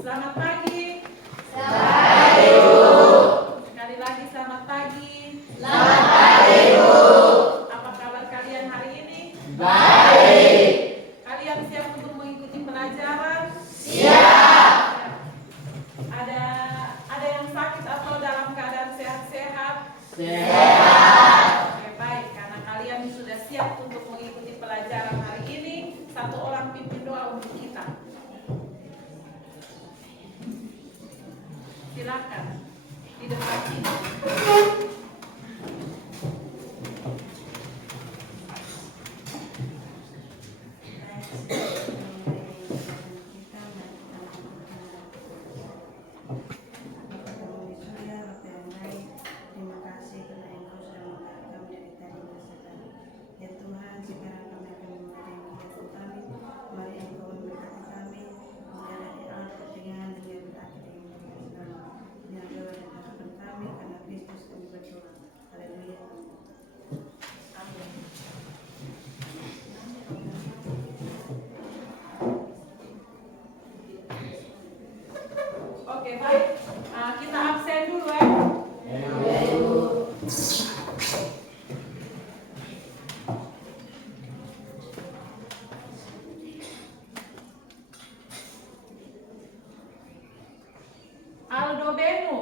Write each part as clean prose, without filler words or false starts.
Selamat pagi. Selamat pagi, Bu. Sekali lagi selamat pagi. Selamat pagi, Bu. Apa kabar kalian hari ini? Baik. Kalian siap untuk mengikuti pelajaran? Siap. Ada yang sakit atau dalam keadaan sehat-sehat? Sehat. Oke, baik. Karena kalian sudah siap untuk mengikuti pelajaran hari ini, satu orang pimpin doa untuk kita. Silakan di depan sini. Oke, baik. Kita absen dulu ya. Aldo Benu.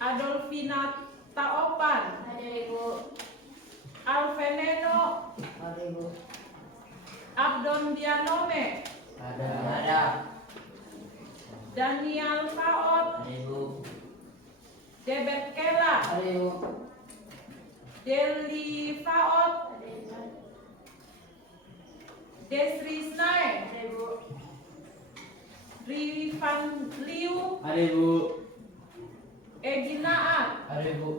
Adolfina Taopan. Ada, Ibu. Alveneno. Ada, Ibu. Abdon Dianome. Ada. Daniel Faot. Ada, Ibu. Debet Kela. Ada, Ibu. Deli Faot. Ada, Ibu. Desri Snai. Ada, Ibu. Rifan Liu. Ada, Ibu. Eginaat. Ada, Ibu.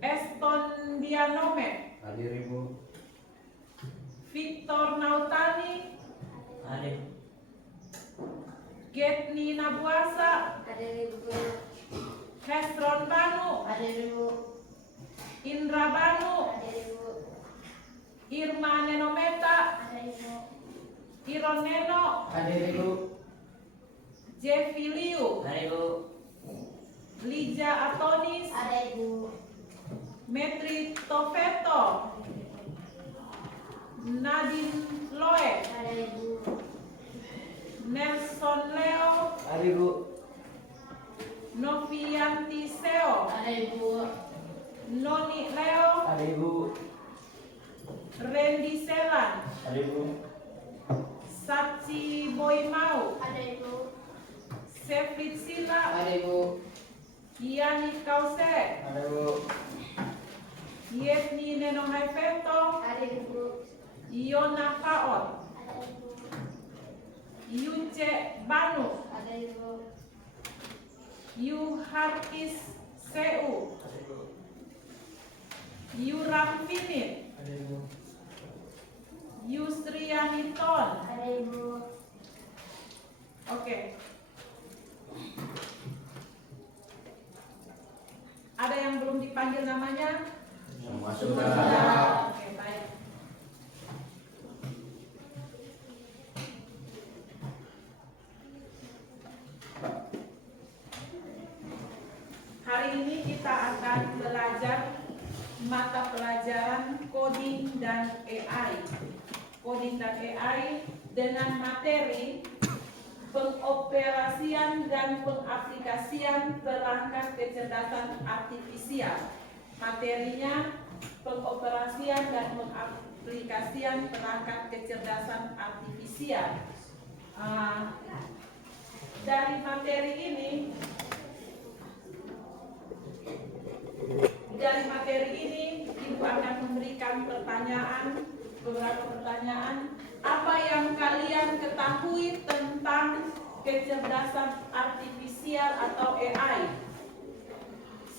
Eston Dianome. Ada, Ibu. Victor Nautani. Ada. Getni Nabuasa. Ada, Ibu. Hesron Banu. Ada, Ibu. Indra Banu. Ada, Ibu. Irma Nenometa. Ada, Ibu. Iron Neno. Ada, Ibu. Jeffy Liu. Ada, Ibu. Lija Atonis. Ada, Ibu. Metri Tofeto. Nadine Loe. Ada, Ibu. Nelson Leo. Ada, Ibu. Novianti Seo. Ada, Ibu. Noni Leo. Ada, Ibu. Randy Selan. Ada, Ibu. Sachi Boymau. Ada, Ibu. Sefrit Sila. Ada, Ibu. Yani Kause. Ada, Ibu. Yetni Nenohai Feto. Ada, Ibu. Iona Faot. Ada, Ibu. Yuce Banu. Ada, Ibu. Yuharkis Seu. Ada, Ibu. Yuram Finit. Ada, Ibu. Yusrianiton. Ada, Ibu. Oke. Ada yang belum dipanggil namanya? Semua Oke, baik. Hari ini kita akan belajar mata pelajaran coding dan AI. Coding dan AI dengan materi pengoperasian dan pengaplikasian perangkat kecerdasan artifisial. Materinya pengoperasian dan pengaplikasian perangkat kecerdasan artifisial. Dari materi ini Ibu akan memberikan beberapa pertanyaan. Apa yang kalian ketahui tentang kecerdasan artifisial atau AI?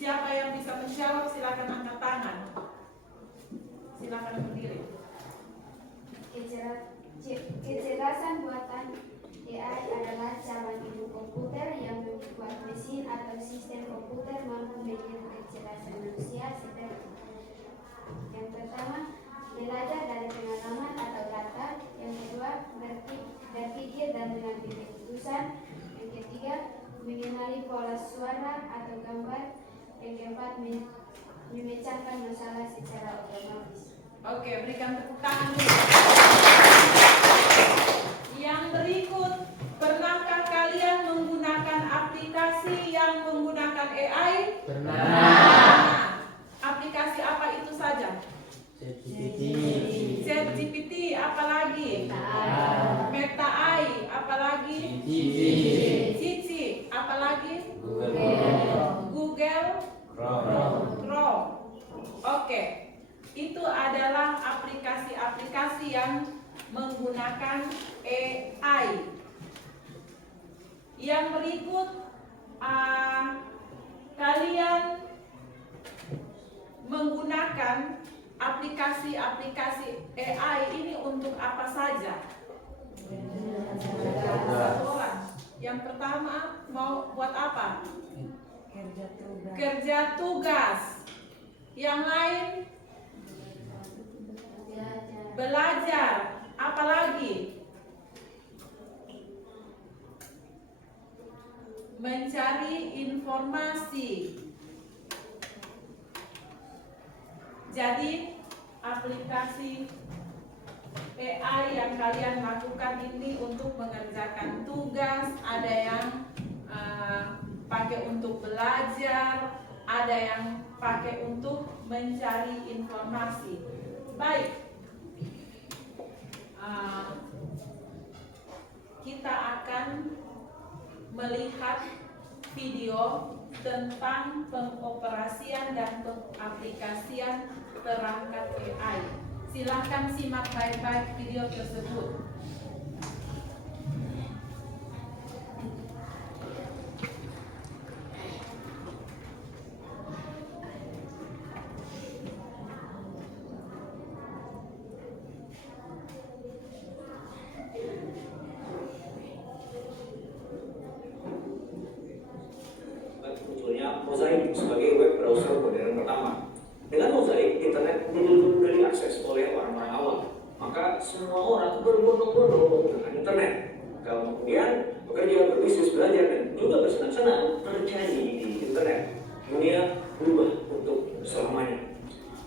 Siapa yang bisa menjawab? Silakan angkat tangan. Silakan berdiri. Kecerdasan buatan AI adalah cara ibu komputer yang membuat mesin atau sistem komputer mampu mengirim kecerdasan manusia seperti yang pertama, dapat memecahkan masalah secara otomatis. Oke, berikan tepuk tangan dulu. Yang berikut, pernahkah kalian menggunakan aplikasi yang menggunakan AI? Pernah. Aplikasi apa itu saja? ChatGPT. ChatGPT, apalagi? Meta AI, apalagi? Cici, apalagi? Google Chrome. Oke, itu adalah aplikasi-aplikasi yang menggunakan AI. Yang berikut, kalian menggunakan aplikasi-aplikasi AI ini untuk apa saja? Satu orang. Yang pertama mau buat apa? Kerja tugas. Yang lain belajar. Apalagi? Mencari informasi. Jadi aplikasi AI yang kalian lakukan ini untuk mengerjakan tugas, ada yang pakai untuk belajar, ada yang pakai untuk mencari informasi. Baik, kita akan melihat video tentang pengoperasian dan pengaplikasian perangkat AI. Silakan simak baik-baik video tersebut. Munculnya Mosaic sebagai web browser modern pertama. Dengan Mosaic, internet mudah diakses oleh orang-orang awam. Maka semua orang berbondong-bondong dengan internet. Kemudian bekerja, berbisnis, belajar, dan juga bersenang-senang terjadi di internet. Dunia berubah untuk selamanya.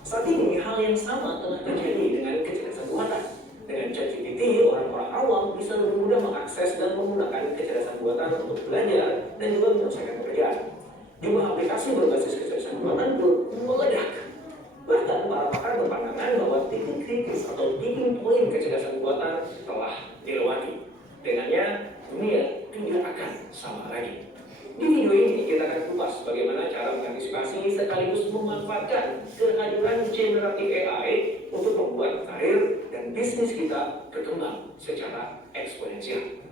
Saat ini hal yang sama telah terjadi dengan kecerdasan buatan. Dengan ChatGPT, orang-orang awam bisa lebih mudah mengakses dan menggunakan kecerdasan buatan untuk belajar dan juga menyelesaikan pekerjaan. Jumlah aplikasi berbasis kecerdasan buatan pun meledak. Bahkan para pakar berpandangan bahwa titik kritis atau tipping point kecerdasan buatan telah dilewati. Dengannya, dunia tidak akan sama lagi. Di video ini kita akan kupas bagaimana cara mengantisipasi sekaligus memanfaatkan kehadiran generatif AI untuk membuat karir dan bisnis kita berkembang secara eksponensial.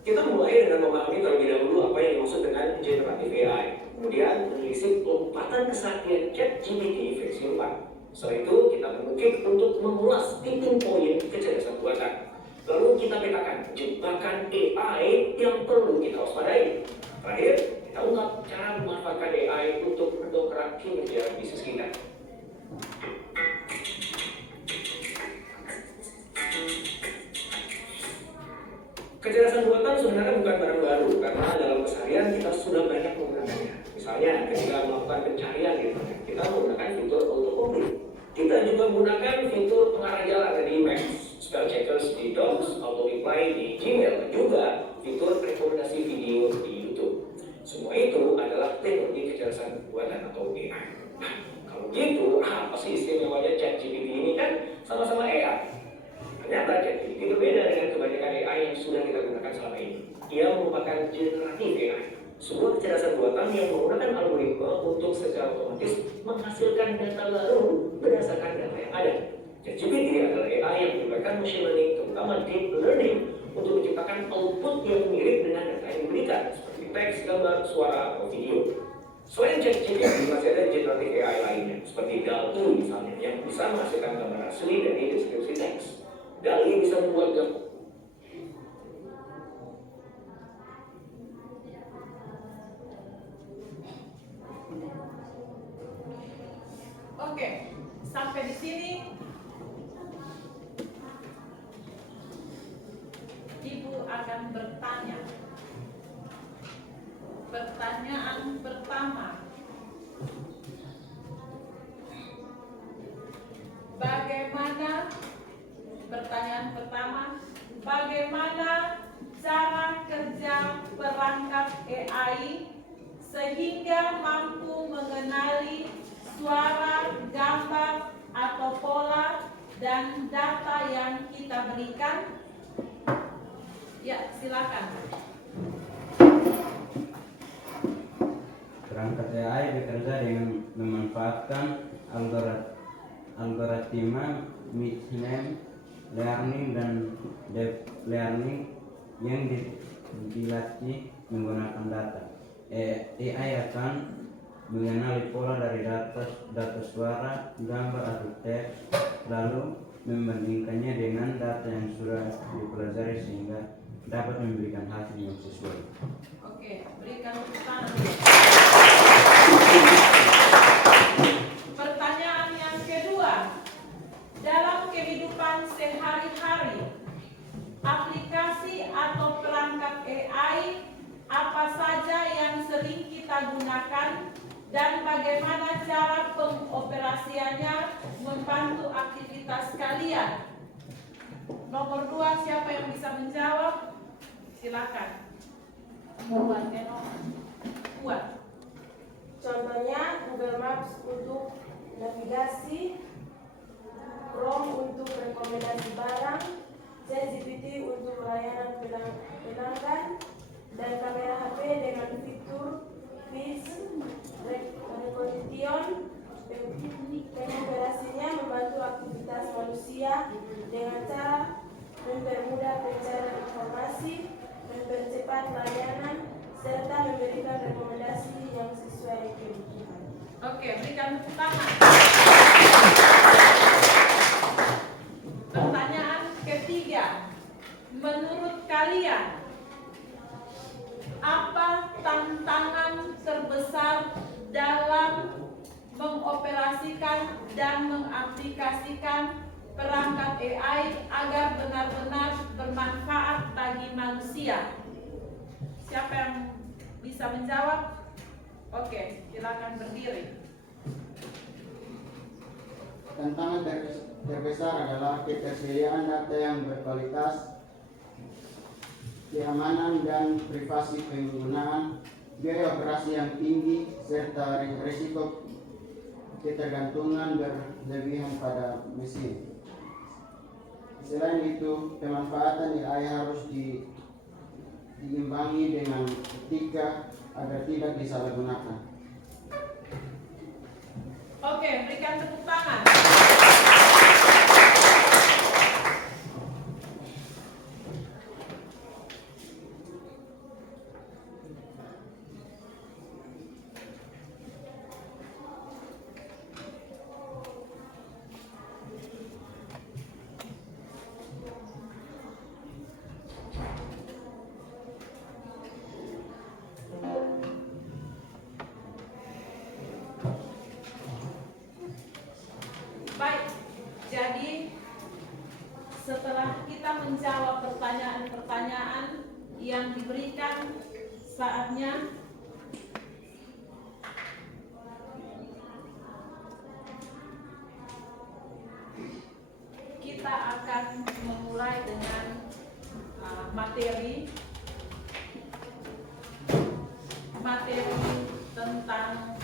Kita mulai dengan memahami terlebih dahulu apa yang dimaksud dengan generatif AI. Kemudian menelisik lompatan kesaktian ChatGPT versi 4. Setelah itu kita mengukir untuk mengulas tipping point kecerdasan buatan. Lalu kita petakan jebakan AI yang perlu kita waspadai. Terakhir, kita ungkap cara memanfaatkan AI untuk mendongkrak kinerja bisnis kita. Kecerdasan buatan sebenarnya bukan barang baru karena dalam keseharian kita sudah banyak menggunakannya. Misalnya ketika melakukan pencarian di internet, kita menggunakan fitur autocomplete. Kita juga menggunakan fitur pengarah jalan di Maps, spell checkers di Docs, auto reply di Gmail, dan juga fitur rekomendasi video di YouTube. Semua itu adalah teknologi kecerdasan buatan atau AI. Nah, kalau gitu, apa sih istimewanya ChatGPT ini? Kan sama-sama AI. Ternyata ChatGPT berbeda dengan kebanyakan AI yang sudah kita gunakan selama ini. Ia merupakan generatif AI, sebuah kecerdasan buatan yang menggunakan algoritma untuk secara otomatis menghasilkan data baru berdasarkan data yang ada. ChatGPT adalah AI yang menggunakan machine learning, terutama deep learning, untuk menciptakan output yang mirip dengan data yang diberikan, seperti teks, gambar, suara, atau video. Selain ChatGPT, masih ada generatif AI lainnya, seperti DALL-E misalnya, yang bisa menghasilkan gambar asli dari deskripsi teks. DALL-E bisa membuat gambar. Oke, sampai di sini Ibu akan bertanya. Pertanyaan pertama. Bagaimana cara kerja perangkat AI sehingga mampu mengenali suara, gambar, atau pola dan data yang kita berikan? Ya, silakan. Perangkat AI bekerja dengan memanfaatkan algoritma machine learning dan deep learning yang dilatih menggunakan data. AI akan mengenali pola dari data suara, gambar atau teks, lalu membandingkannya dengan data yang sudah dipelajari sehingga dapat memberikan hasil yang sesuai. Oke, berikan tepuk tangan. Pertanyaan yang kedua, dalam kehidupan sehari-hari, aplikasi atau perangkat AI apa saja yang sering kita gunakan dan bagaimana cara pengoperasiannya membantu aktivitas kalian? Nomor 2, siapa yang bisa menjawab? Silakan. Kuat. Contohnya Google Maps untuk navigasi, Chrome untuk rekomendasi barang, ChatGPT untuk layanan pelanggan, dan kamera HP dengan fitur face recognition. Pengoperasinya membantu aktivitas manusia dengan cara mempermudah pencarian informasi, mempercepat layanan, serta memberikan rekomendasi yang sesuai kebutuhan. Oke, berikan tepuk tangan. Pertanyaan ketiga, menurut kalian apa tantangan terbesar dalam mengoperasikan dan mengaplikasikan perangkat AI agar benar-benar bermanfaat bagi manusia? Siapa yang bisa menjawab? Oke, silakan berdiri. Tantangan terbesar adalah ketersediaan data yang berkualitas, keamanan dan privasi penggunaan, biaya operasi yang tinggi, serta risiko ketergantungan berlebihan pada mesin. Selain itu, pemanfaatan AI harus diimbangi dengan etika agar tidak disalahgunakan. Oke, berikan tepuk tangan. Baik, jadi setelah kita menjawab pertanyaan-pertanyaan yang diberikan, saatnya kita akan memulai dengan materi tentang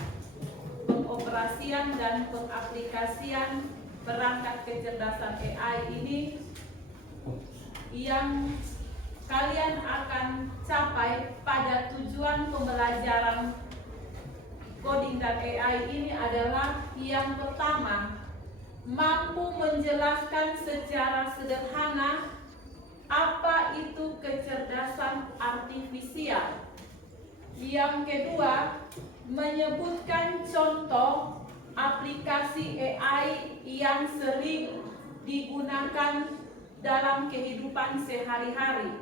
pengoperasian dan pengaplikasian perangkat kecerdasan AI ini yang kalian akan capai pada tujuan pembelajaran coding dan AI ini adalah yang pertama, mampu menjelaskan secara sederhana apa itu kecerdasan artifisial. Yang kedua, menyebutkan contoh aplikasi AI yang sering digunakan dalam kehidupan sehari-hari.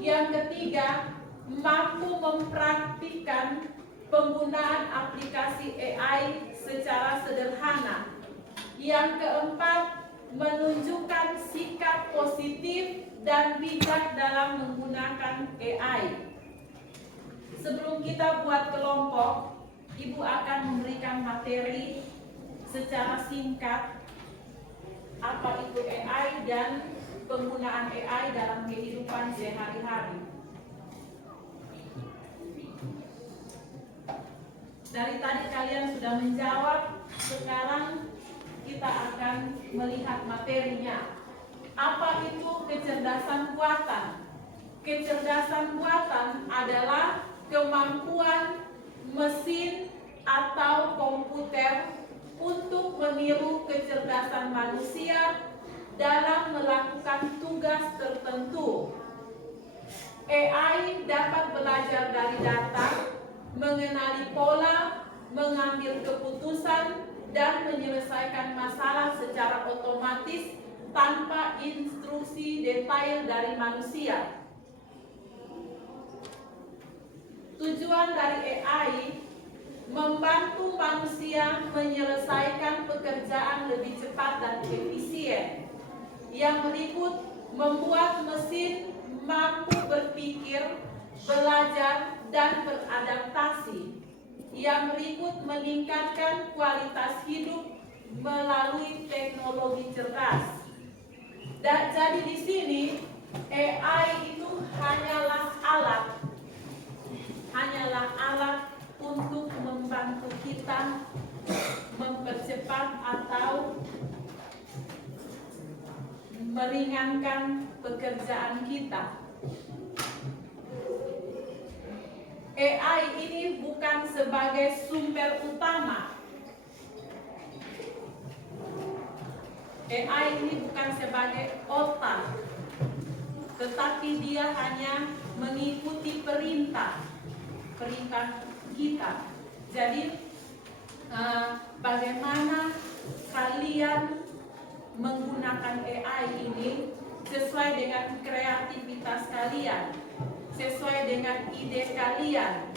Yang ketiga, mampu mempraktikkan penggunaan aplikasi AI secara sederhana Yang keempat, menunjukkan sikap positif dan bijak dalam menggunakan AI. Sebelum kita buat kelompok, Ibu akan memberikan materi secara singkat apa itu AI dan penggunaan AI dalam kehidupan sehari-hari. Dari tadi kalian sudah menjawab, sekarang kita akan melihat materinya. Apa itu kecerdasan buatan? Kecerdasan buatan adalah kemampuan mesin atau komputer untuk meniru kecerdasan manusia dalam melakukan tugas tertentu. AI dapat belajar dari data, mengenali pola, mengambil keputusan, dan menyelesaikan masalah secara otomatis tanpa instruksi detail dari manusia. Tujuan dari AI membantu manusia menyelesaikan pekerjaan lebih cepat dan efisien. Yang berikut membuat mesin mampu berpikir, belajar, dan beradaptasi. Yang berikut meningkatkan kualitas hidup melalui teknologi cerdas. Dan jadi di sini AI itu hanyalah alat untuk membantu kita mempercepat atau meringankan pekerjaan kita. AI ini bukan sebagai sumber utama. AI ini bukan sebagai otak, tetapi dia hanya mengikuti perintah kita. Jadi bagaimana kalian menggunakan AI ini sesuai dengan kreativitas kalian, sesuai dengan ide kalian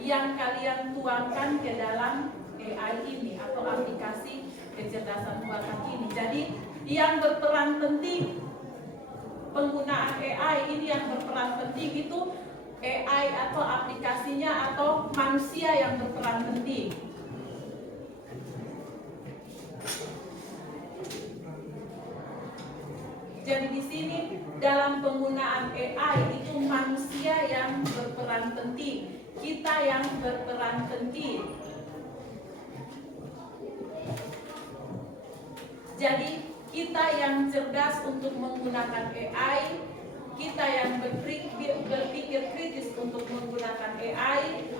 yang kalian tuangkan ke dalam AI ini atau aplikasi kecerdasan buatan ini. Jadi yang berperan penting penggunaan AI ini, yang berperan penting itu AI atau aplikasinya atau manusia yang berperan penting. Jadi di sini dalam penggunaan AI itu manusia yang berperan penting, kita yang berperan penting. Jadi kita yang cerdas untuk menggunakan AI, kita yang berpikir kritis untuk menggunakan AI,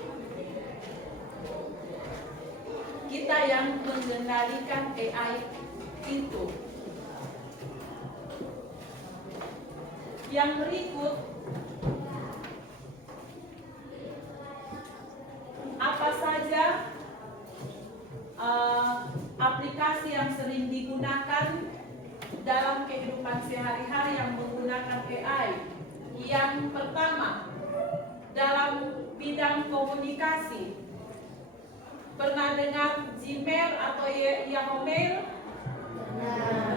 kita yang mengendalikan AI itu. Yang berikut, apa saja aplikasi yang sering digunakan dalam kehidupan sehari-hari yang menggunakan AI. Yang pertama, dalam bidang komunikasi. Pernah dengar Gmail atau Yahoo Mail?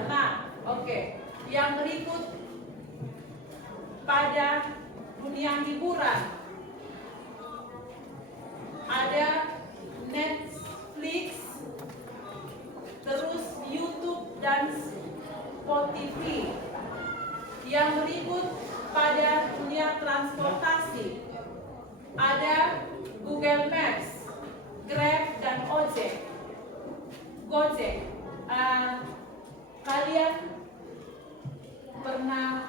Nah, oke. Yang berikut, pada dunia hiburan ada Netflix, terus YouTube dan Spotify. Yang berikut, pada dunia transportasi ada Google Maps, Grab dan Gojek. Kalian pernah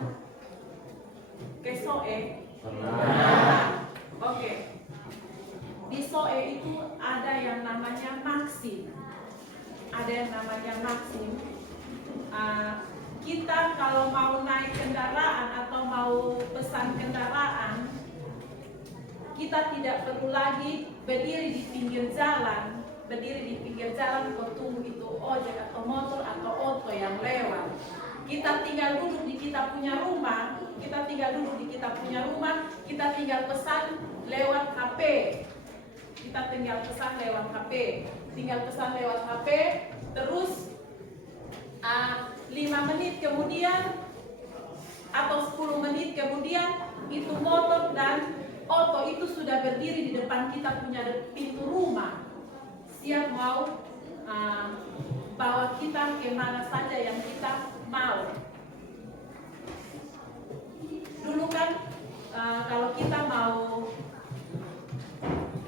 ke Soe? Pernah. Oke. Di Soe itu ada yang namanya Maxim. Kita kalau mau naik kendaraan atau mau pesan kendaraan, kita tidak perlu lagi berdiri di pinggir jalan, kau tunggu itu ojek atau motor atau oto yang lewat. Kita tinggal duduk di kita punya rumah, kita tinggal pesan lewat HP. Tinggal pesan lewat HP, terus 5 menit kemudian atau 10 menit kemudian itu motor dan oto itu sudah berdiri di depan kita punya pintu rumah, siap mau bawa kita kemana saja yang kita mau. Dulu kan kalau kita mau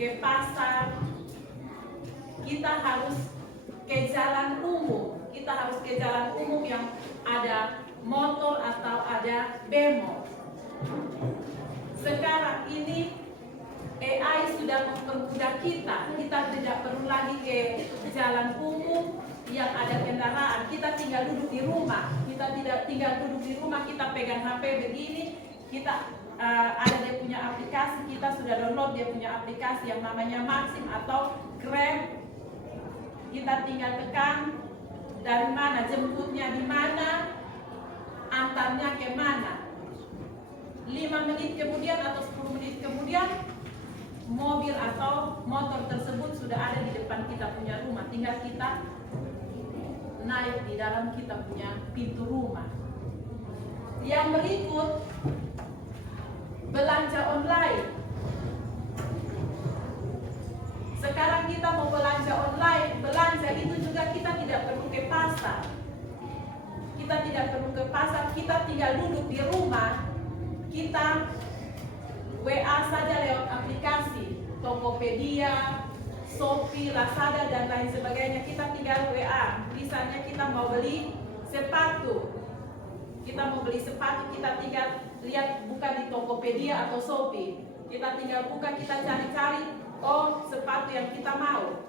ke pasar, kita harus ke jalan umum. Kita harus ke jalan umum yang ada motor atau ada bemo. Sekarang ini AI sudah mempermudah kita. Kita tidak perlu lagi ke jalan umum yang ada kendaraan. Kita tinggal duduk di rumah. Kita tidak tinggal duduk di rumah, kita pegang HP begini. Kita ada dia punya aplikasi, kita sudah download dia punya aplikasi yang namanya Maxim atau Grab. Kita tinggal tekan dari mana, jemputnya di mana, antarnya ke mana. 5 menit kemudian atau 10 menit kemudian mobil atau motor tersebut sudah ada di depan kita punya rumah. Tinggal kita naik di dalam kita punya pintu rumah. Yang berikut, belanja online. Sekarang kita mau belanja online, belanja itu juga kita tidak perlu ke pasar. Kita tidak perlu ke pasar, kita tinggal duduk di rumah, kita WA saja lewat aplikasi Tokopedia, Shopee, Lazada dan lain sebagainya. Kita tinggal WA. Misalnya kita mau beli sepatu, kita tinggal lihat buka di Tokopedia atau Shopee. Kita tinggal buka, kita cari-cari, oh sepatu yang kita mau.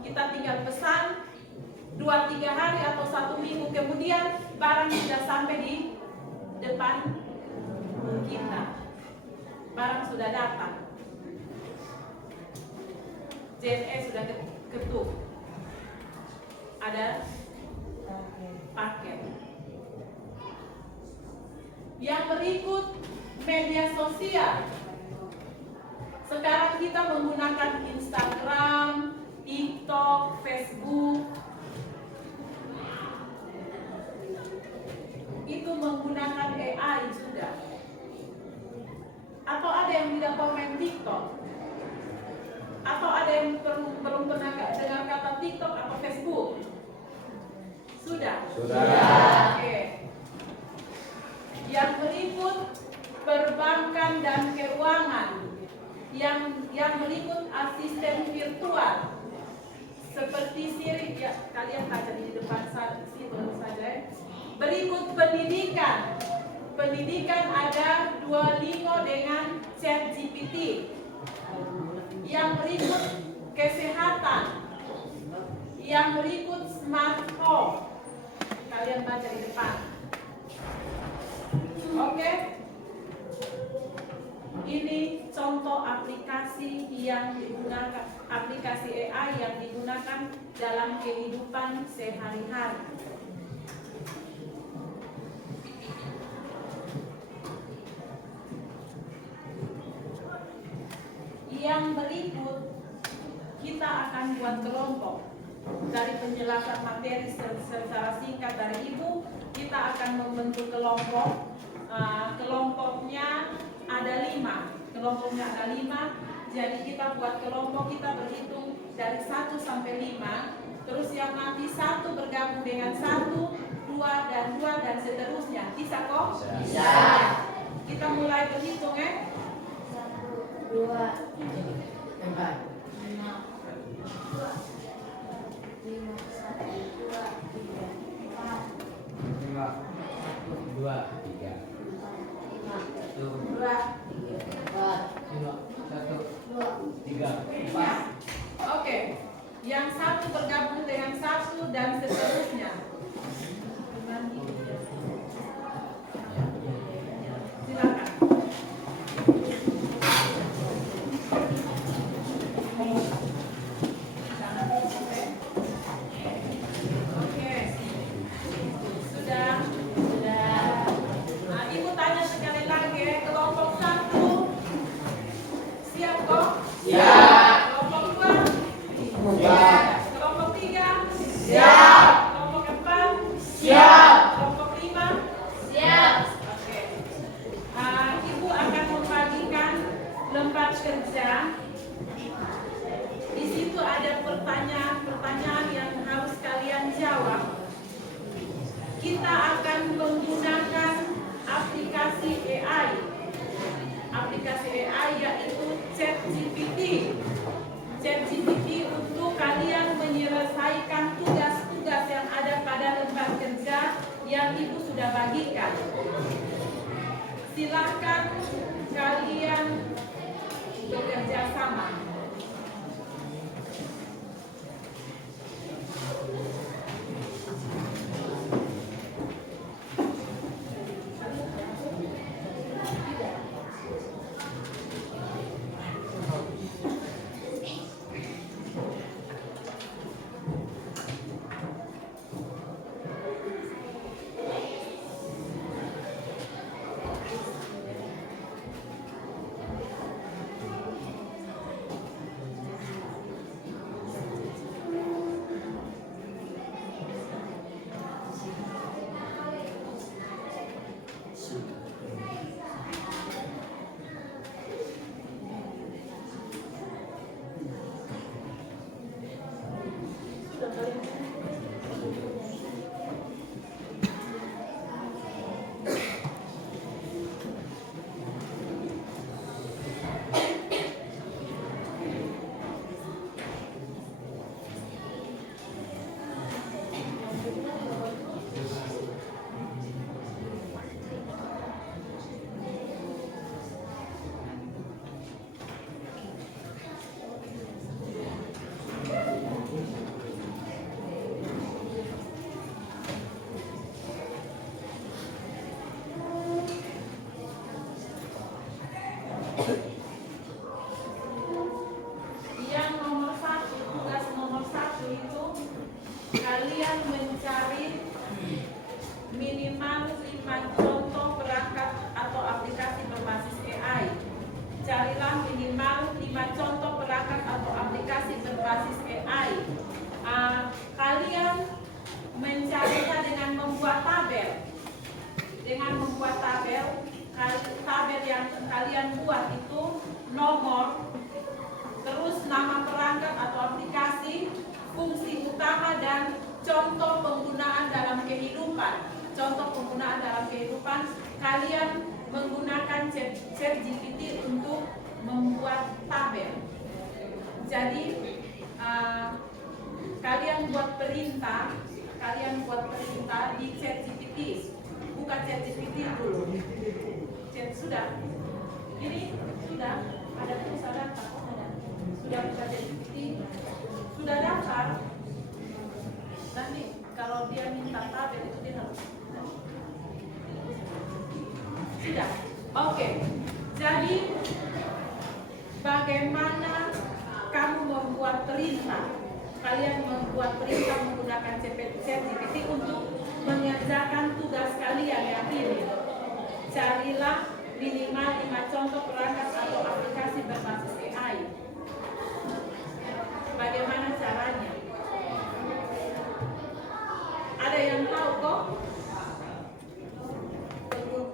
Kita tinggal pesan, 2-3 hari atau 1 minggu kemudian barang sudah sampai di depan kita. Barang sudah datang. JNE sudah ketuk. Ada paket. Yang berikut, media sosial. Sekarang kita menggunakan Instagram, TikTok, Facebook. Itu menggunakan AI juga. Atau ada yang tidak komen TikTok? Atau ada yang belum pernah dengar kata TikTok atau Facebook? Sudah? Sudah. Oke. Yang berikut, perbankan dan keuangan. Yang berikut, asisten virtual. Seperti Siri, ya kalian baca di depan situ saja. Berikut pendidikan. Pendidikan ada Duolingo dengan ChatGPT. Yang berikut kesehatan. Yang berikut smart home. Kalian baca di depan. Oke. Ini contoh aplikasi yang digunakan, aplikasi AI yang digunakan dalam kehidupan sehari-hari. Yang berikut, kita akan buat kelompok. Dari penjelasan materi secara singkat dari Ibu, kita akan membentuk kelompok. Kelompoknya ada 5. Kelompoknya ada 5. Jadi kita buat kelompok, kita berhitung dari 1 sampai 5. Terus yang nanti 1 bergabung dengan 1, 2 dan 2 dan seterusnya. Bisa kok? Bisa. Kita mulai berhitung 1, 2, 4, 5. Oke. Yang 1 bergabung dengan 1 dan seterusnya. Silakan. Oke. Sudah. Nah, Ibu tanya sekali lagi, kelompok 1 siap kok? Siap. Kelompok 2? Siap. Kelompok 3? Siap. Kelompok 4? aplikasi AI yaitu ChatGPT. ChatGPT untuk kalian menyelesaikan tugas-tugas yang ada pada lembar kerja yang Ibu sudah bagikan. Silakan kalian bekerja sama. Yang nomor satu, tugas nomor satu itu kalian mencari minimal 5 contoh perangkat atau aplikasi berbasis AI. Carilah minimal 5 contoh perangkat atau aplikasi berbasis AI. Kalian mencarinya dengan membuat tabel. Dengan membuat tabel yang kalian buat itu nomor, terus nama perangkat atau aplikasi, fungsi utama dan contoh penggunaan dalam kehidupan. Contoh penggunaan dalam kehidupan, kalian menggunakan ChatGPT untuk membuat tabel. Jadi kalian buat perintah di ChatGPT. Buka ChatGPT dulu. Sudah. Ini sudah ada tulisan daftar. Sudah buka ChatGPT. Sudah daftar. Nanti kalau dia minta tabel itu dia harus. Sudah. Oke. Jadi bagaimana kamu membuat perintah? Kalian membuat perintah menggunakan ChatGPT untuk mengerjakan tugas kalian yang ini. Carilah minimal 5 contoh perangkat atau aplikasi berbasis AI. Bagaimana caranya? Ada yang tahu kok?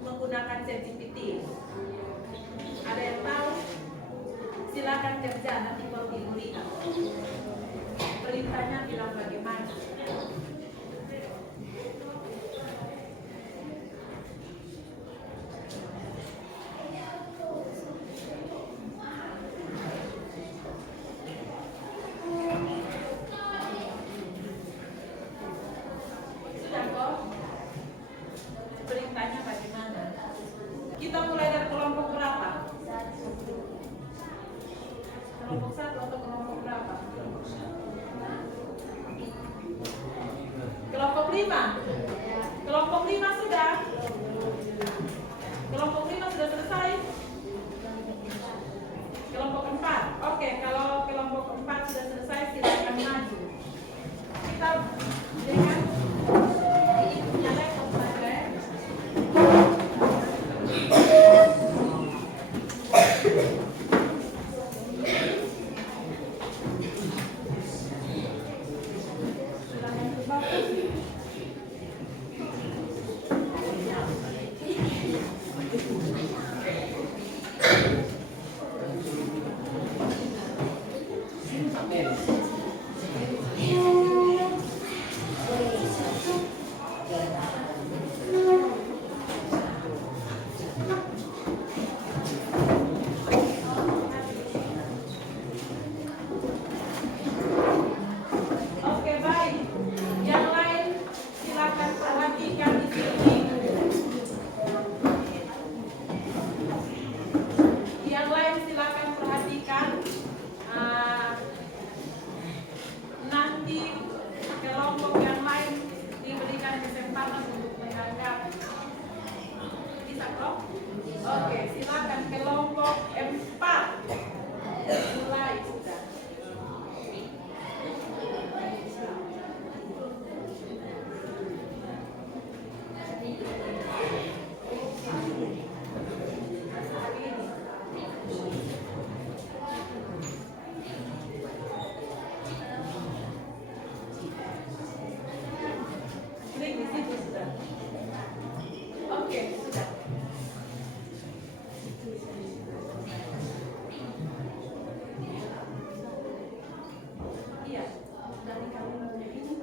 Menggunakan ChatGPT. Ada yang tahu? Silakan kerja, nanti baru Ibu lihat. Perintahnya bilang bagaimana? Sudah kok? Perintahnya bagaimana? Kita mulai dari kelompok berapa? Kelompok 1 atau kelompok berapa? Kelompok 5. Kelompok 5 sudah. Kelompok 5 sudah selesai. Kelompok 4. Oke, kalau kelompok 4 sudah selesai, silakan maju. Kita dengan punya laptop saja ya. halaman untuk menganggap. Bisa kok? Oke, silakan kelompok 4. Mulai sudah. Klik di situ sudah. Oke, sudah. Iya, dari kalimatnya ini.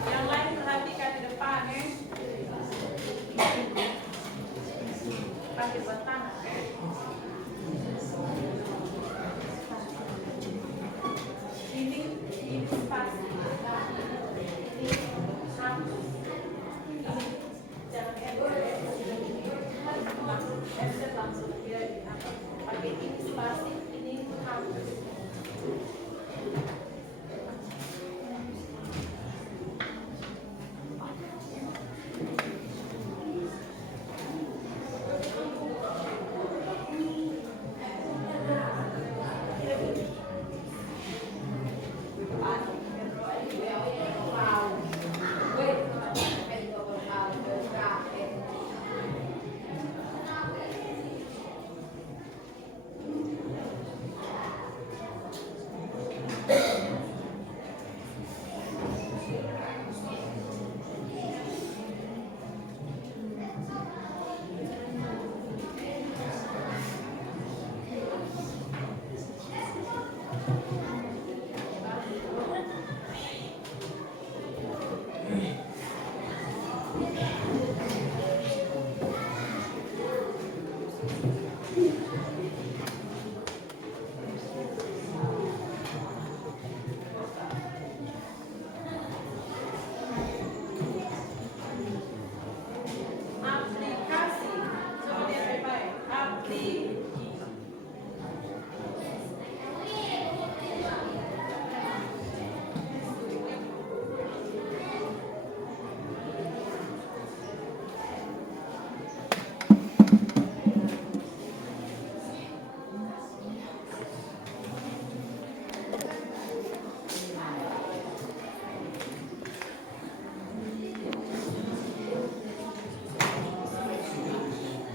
Yang lain perhatikan di depan ya. Pakai buat tangan. Ini pasti. Ini hapus. Ini jangan enter langsung dia dihapus. Pakai ini spasi, ini hapus. Aplikasi. Coba lihat baik-baik.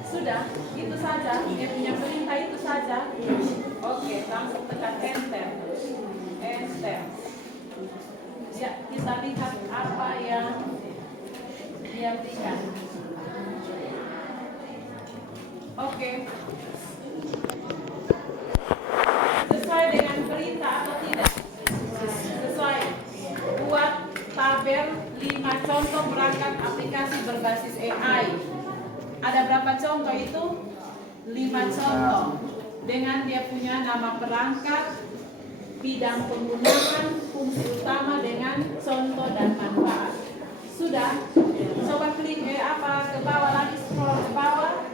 Sudah, itu saja. Dia punya perintah itu saja. Oke, langsung tekan enter. Enter. Ya, kita lihat apa yang dia berikan. Oke. Sesuai dengan perintah atau tidak? Sesuai. Buat tabel 5 contoh perangkat aplikasi berbasis AI. Ada berapa contoh itu? 5 contoh. Dengan dia punya nama perangkat, bidang penggunaan, fungsi utama dengan contoh dan manfaat. Sudah? Coba klik ke bawah lagi, scroll ke bawah.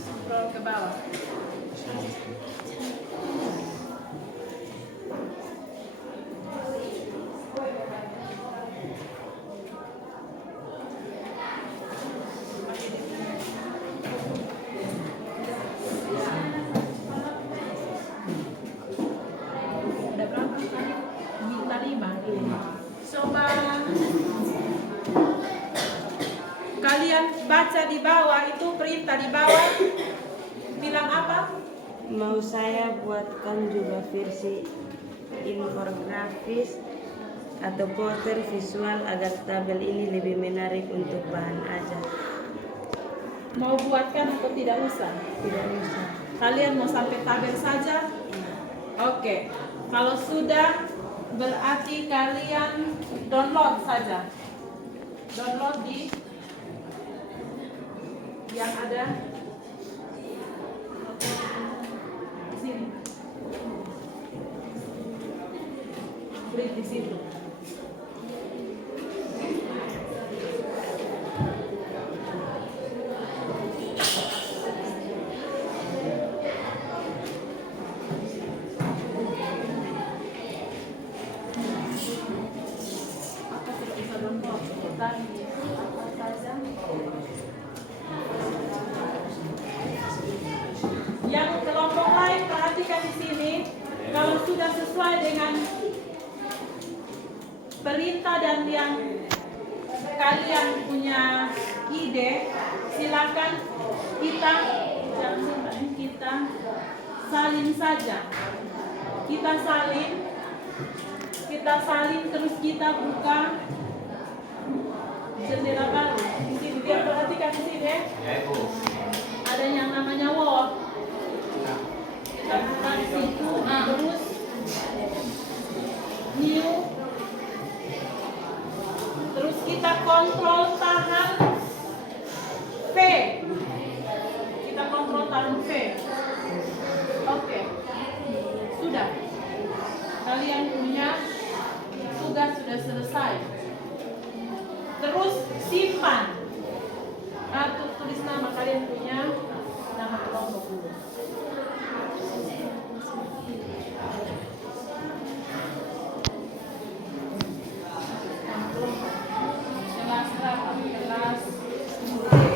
Scroll ke bawah. Ada berapa tadi? Minta 5. Coba kalian baca di bawah, itu perintah di bawah bilang apa? Mau saya buatkan juga versi infografis atau poster visual agar tabel ini lebih menarik untuk bahan ajar. Mau buatkan atau tidak usah? Tidak usah. Kalian mau sampai tabel saja? Oke. Kalau sudah, berarti kalian download saja. Download di yang ada sini. konflik di situ. Apa tidak bisa contoh tadi apa saja? Yang kelompok lain perhatikan di sini, kalau sudah sesuai dengan perintah dan yang kalian punya ide, silakan kita salin saja. Kita salin terus kita buka jendela baru. Di sini dia perhatikan di sini. Ada yang namanya wall. Kita buka di situ, terus new, terus kita kontrol tahan V. Kita kontrol tahan V. Oke, sudah. Kalian punya tugas sudah selesai. Terus simpan. Tulis nama kalian punya nama kelompok dulu. Kelas berapa? Kelas 10.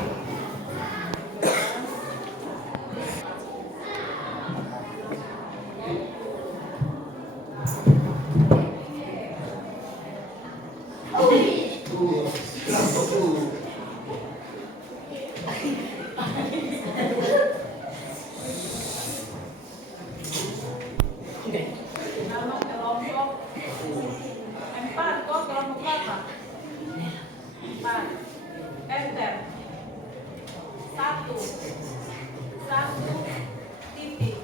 Nama kelompok 4, kok kelompok berapa? 4. Enter. 1 titik.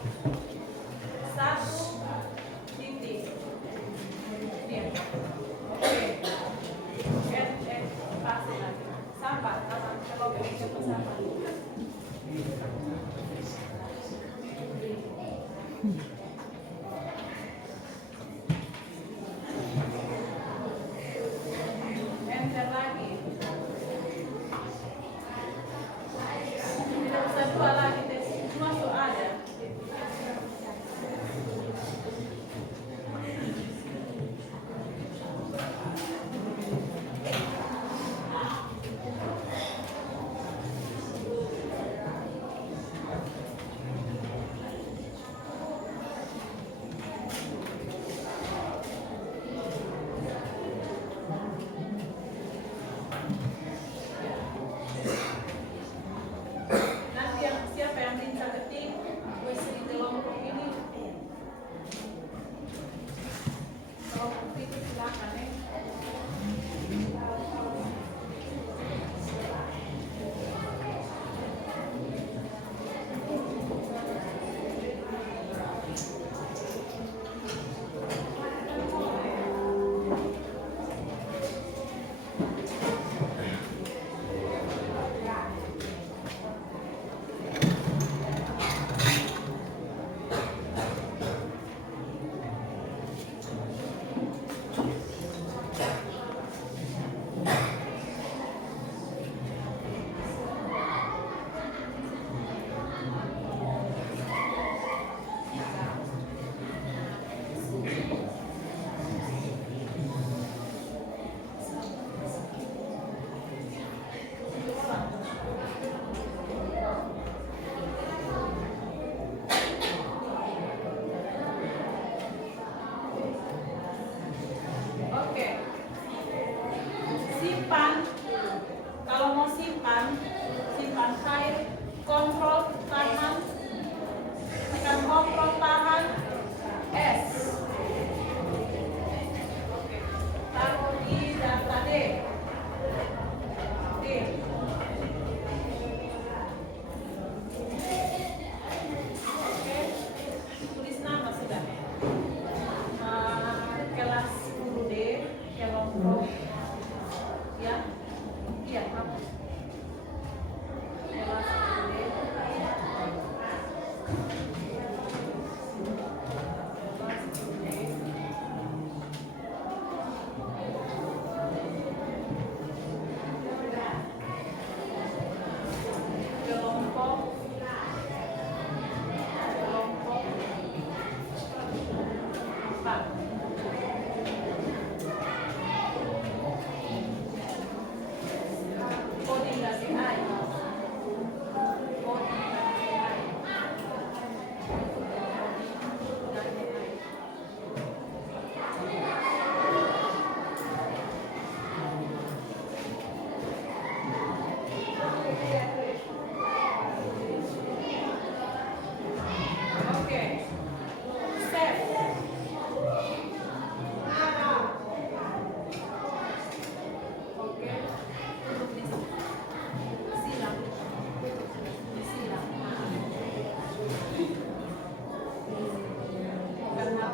1 titik. Ini. Oke. Pasti lagi. Sampah, nama kelompok itu sampah.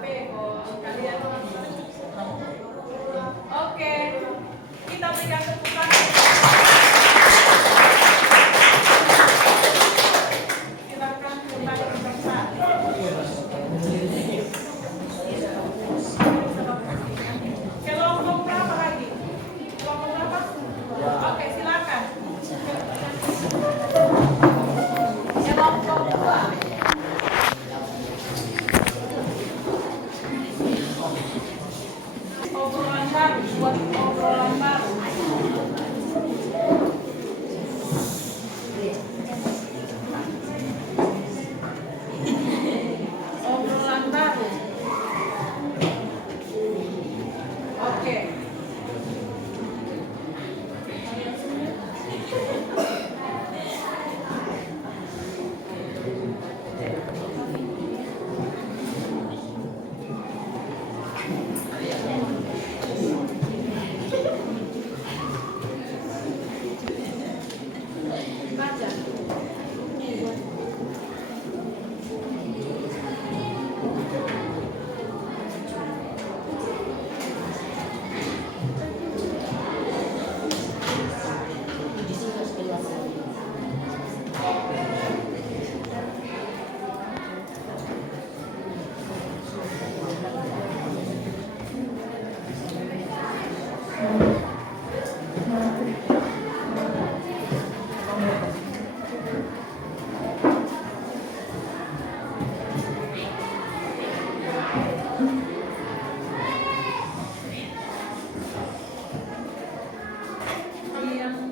Bego, kalian. Oke, kita berikan tepuk tangan. Silakan kembali ke tempat. Kelompok berapa lagi? Kelompok berapa? Oke, silakan. Kelompok 2. Obrolan baru, buat obrolan baru. Obrolan baru. Oke. Baca.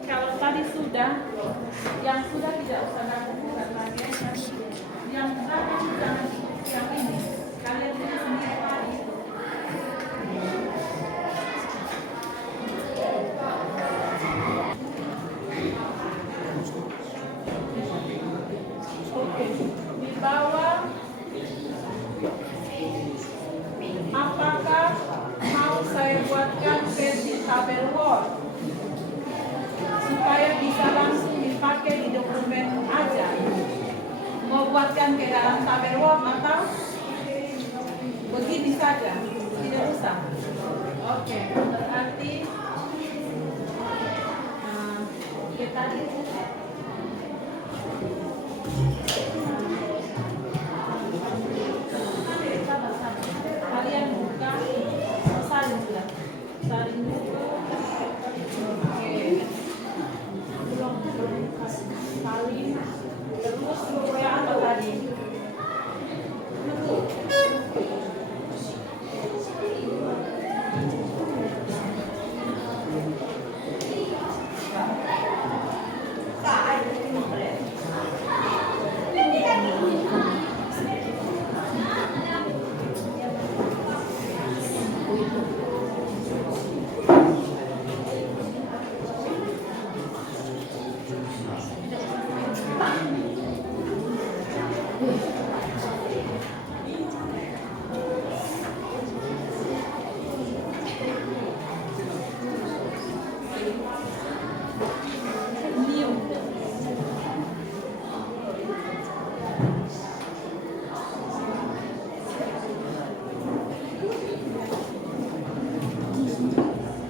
Kalau tadi sudah, yang sudah tidak usah lakukan lagi. Yang tadi sudah, yang ini kalian ini sendiri tadi. Oke, di bawah. Apakah mau saya buatkan versi tabel Word supaya bisa langsung dipakai di dokumen aja? Mau buatkan ke dalam tabel Word atau begini saja? Tidak usah. Oke, berarti kita kalian buka salin sudah, salin dulu. Oke, belum salin. Terus ya apa tadi?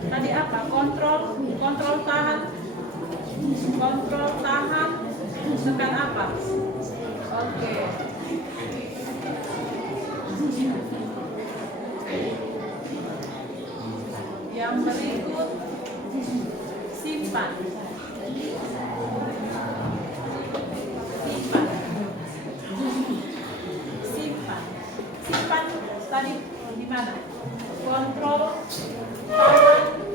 Tadi apa? Kontrol tahan, tekan apa? Oke. Yang berikut simpan. Simpan tadi di mana? Kontrol tahan.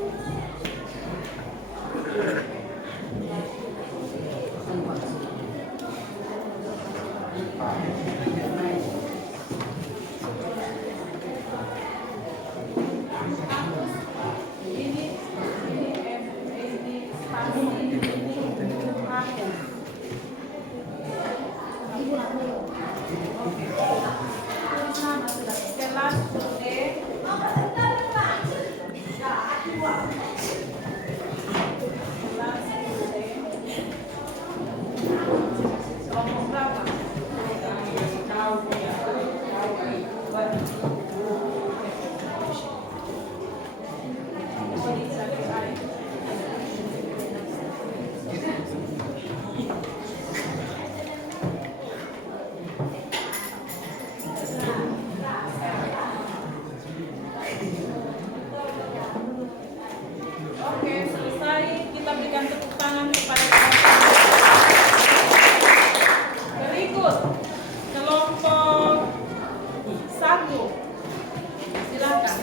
satu. Silakan.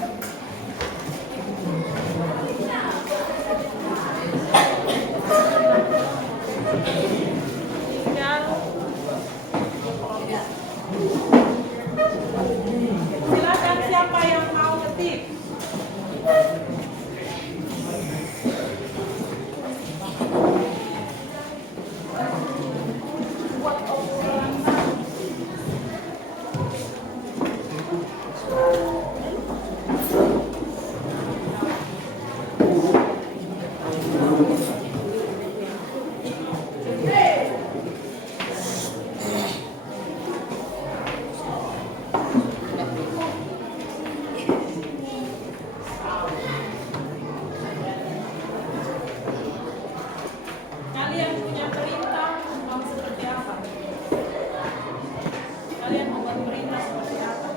Silakan siapa yang mau ketik. Buat obrolan. Kalian punya perintah mau seperti apa? Kalian mau buat perintah seperti apa?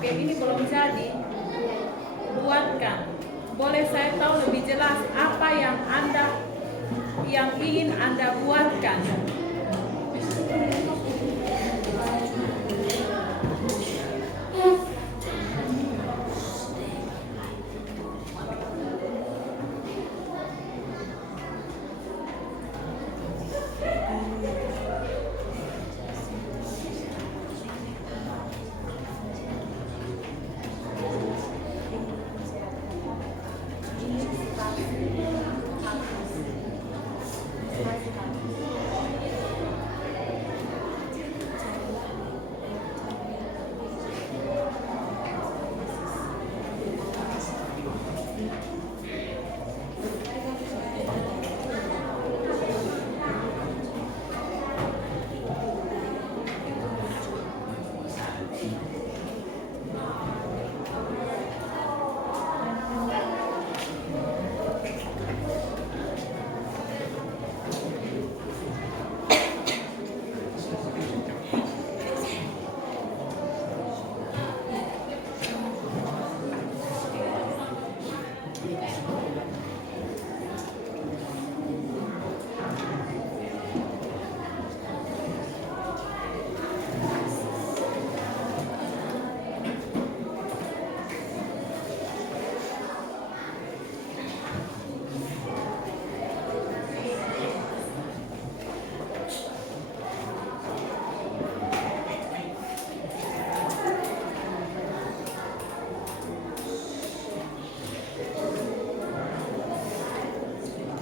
Oke, ini belum jadi. Buatkan. Boleh saya tahu lebih jelas apa yang ingin Anda buatkan?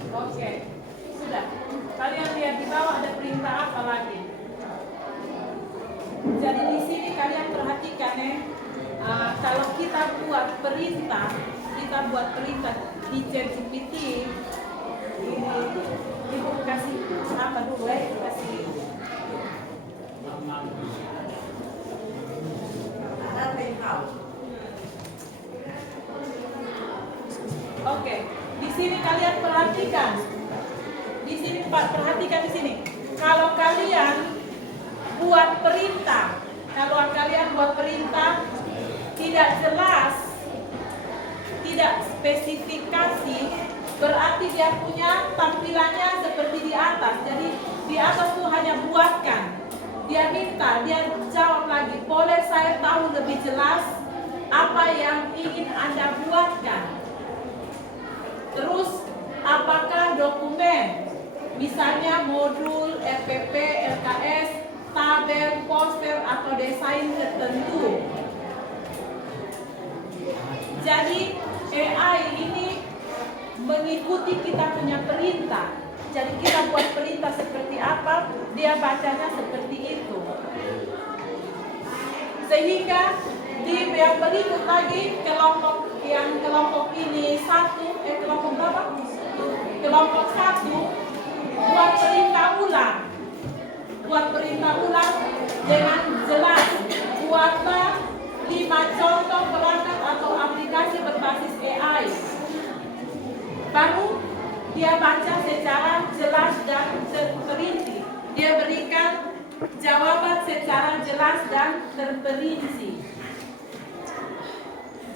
Oke, sudah. Kalian lihat di bawah ada perintah apa lagi? Jadi di sini kalian perhatikan ya, kalau kita buat perintah di ChatGPT, ini ibu kasih apa dulu ya? Kasih. Oke, di sini kalian perhatikan. Di sini perhatikan di sini. Kalau kalian buat perintah tidak jelas, tidak spesifikasi, berarti dia punya tampilannya seperti di atas. Jadi di atas tuh hanya buatkan. Dia minta, dia jawab lagi, boleh saya tahu lebih jelas apa yang ingin Anda buatkan? Terus apakah dokumen, misalnya modul, RPP, LKS, tabel, poster, atau desain tertentu. Jadi AI ini mengikuti kita punya perintah. Jadi kita buat perintah seperti apa, dia bacanya seperti itu. Sehingga di yang berikut lagi kelompok ini kelompok berapa? Kelompok 1 buat perintah ulang dengan jelas. Buatlah 5 contoh perangkat atau aplikasi berbasis AI. Baru dia baca secara jelas dan terperinci. Dia berikan jawaban secara jelas dan terperinci.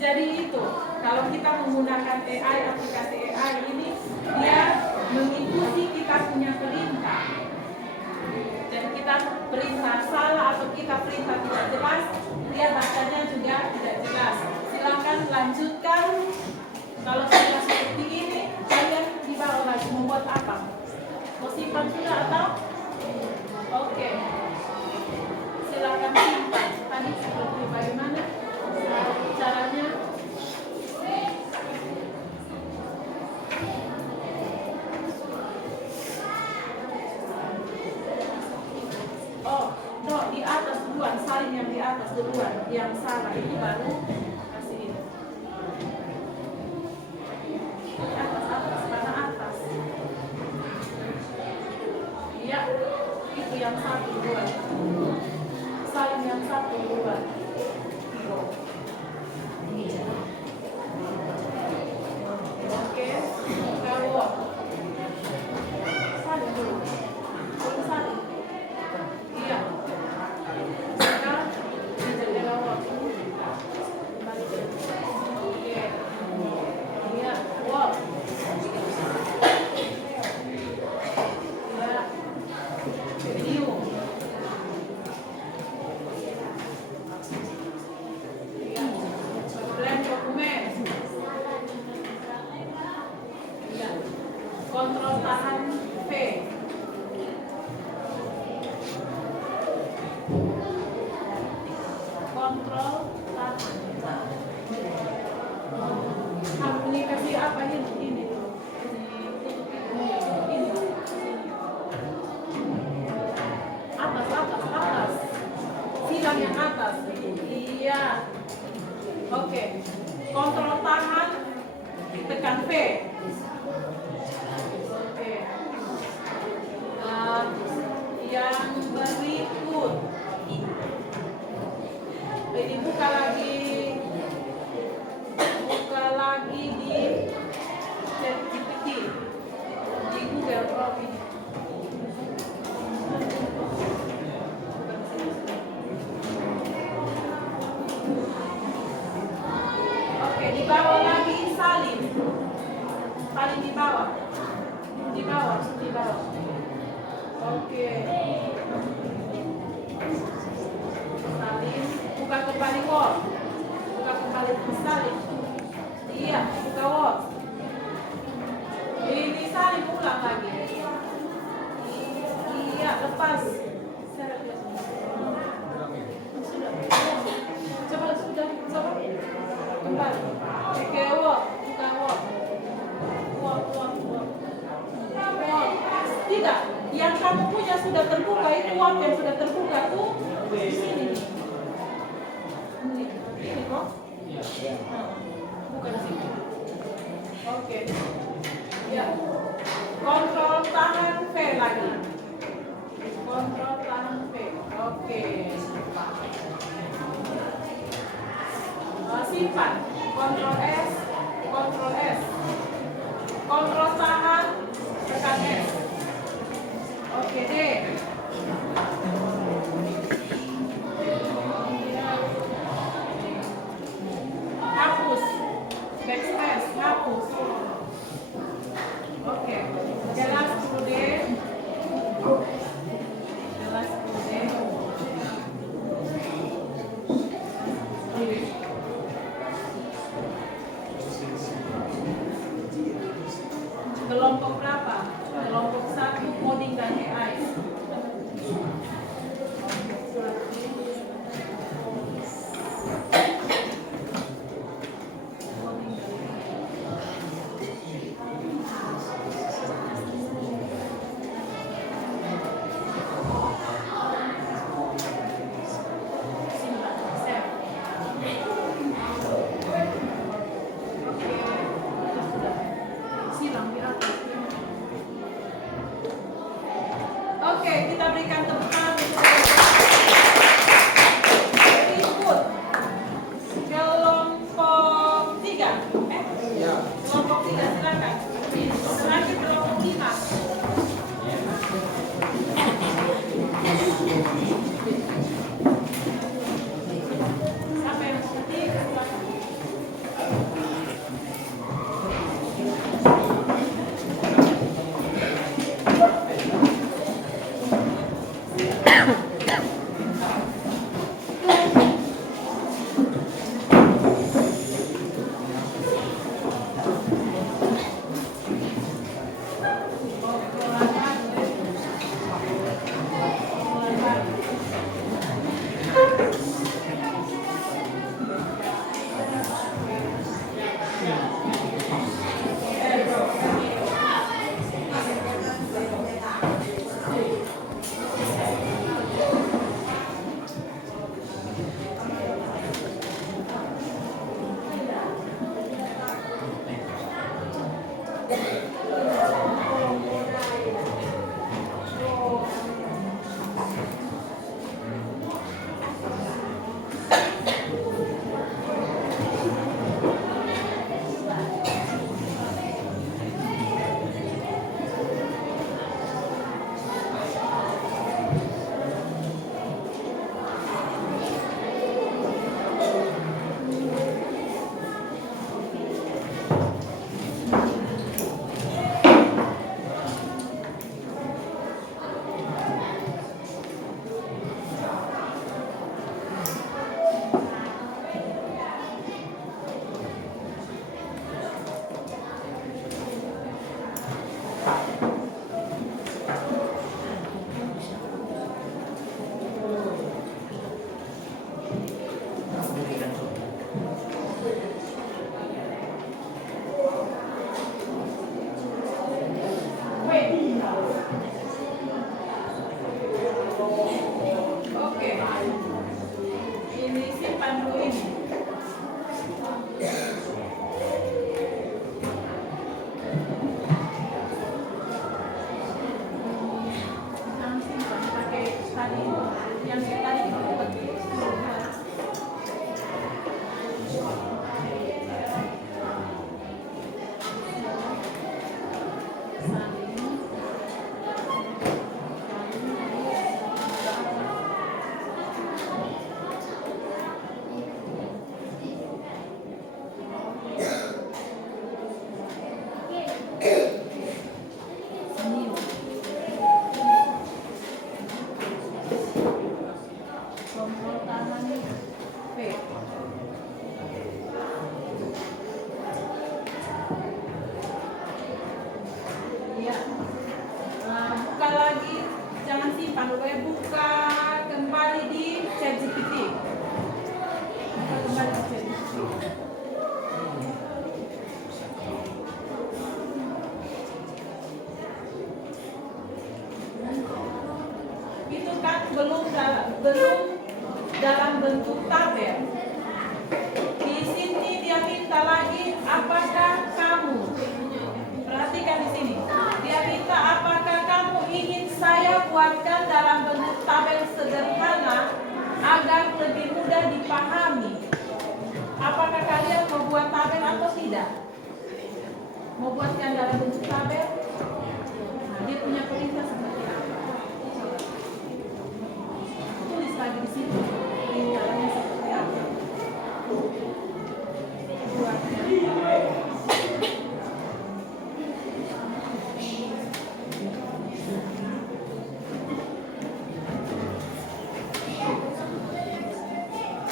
Jadi itu, kalau kita menggunakan AI, aplikasi AI ini, dia mengikuti kita punya perintah. Dan kita perintah salah atau kita perintah tidak jelas, dia bacanya juga tidak jelas. Silakan lanjutkan. Kalau sudah seperti ini, kalian dibawa lagi membuat apa? Mau simpan sudah atau? Oke. Silakan simpan. Tadi seperti bagaimana caranya? Oh, no, di atas duluan, salin yang di atas duluan, yang salah itu baru kasih ini. Di atas, mana atas? Iya, itu yang satu duluan. Salin yang satu duluan. Oke, kalau salin dulu, belum salin. Iya. Sekarang jendela waktu. Oke. Iya. Wow. Iya. Video. Iya. Plan dokumen. Iya. Kontrol tahan V. Kontrol tahan. Ini kasih apa ini? Ini. Atas. Silang yang atas. Iya. Oke. Kontrol tahan. Tekan V. Oke. Yang berikut. Ini buka lagi di ChatGPT, di Google Chrome ini. Oke, di bawah lagi salin di bawah. Oke. Salin, buka kembali Word. Salin. Iya, buka Word. Ini salin ulang lagi. Iya, lepas. Sudah. Kembali. Oke, Word. Buka Word. Word. Tidak, yang kamu punya sudah terbuka, itu Word yang sudah terbuka tuh di sini. Ini kok? Bukan sini. Oke. Ya. Kontrol tahan V lagi. Kontrol tahan V. Oke. Simpan. Kontrol S. Kontrol tahan. Tekan S. Oke deh. Hapus. Backspace. Hapus. Oke. Jelas dulu deh. Kelompok berapa? Kelompok 1 coding dan AI. Oke, Oke. Ini simpan dulu ini. Jangan simpan pakai tadi yang tadi dibuat. Kompor tangan P. Ya. Buka lagi, jangan simpan dulu ya. Buka kembali di ChatGPT. Buka kembali di ChatGPT. Itu kan belum dalam bentuk tabel. Di sini dia minta lagi apakah kamu, perhatikan di sini, dia minta apakah kamu ingin saya buatkan dalam bentuk tabel sederhana agar lebih mudah dipahami. Apakah kalian mau buat tabel atau tidak? Mau buatkan dalam bentuk tabel? Nah, dia punya perintah seperti apa? Tulis lagi di situ perintahnya seperti apa. Buatkan.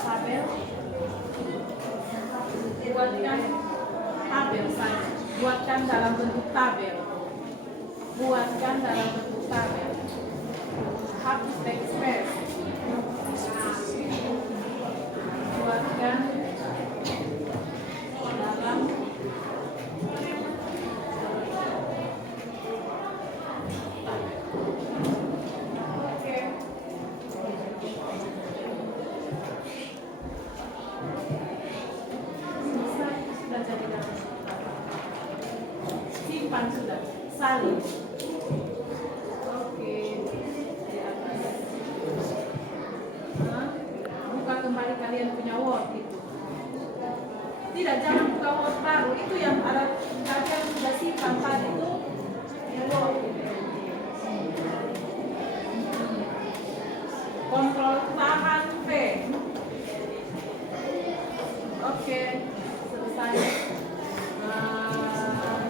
Tabel. Buatkan tabel saja. Buatkan dalam bentuk tabel. Buatkan dalam bentuk tabel. Hapus backspace. Buatkan dalam oke. Selesai, sudah jadi dalam simpan sudah, salin. Oke, di atas. Buka kembali kalian punya Word itu. Tidak, jangan buka Word baru. Itu yang ada kalian sudah simpan tadi itu. Ya Word. Kontrol tahan V. Oke, selesai.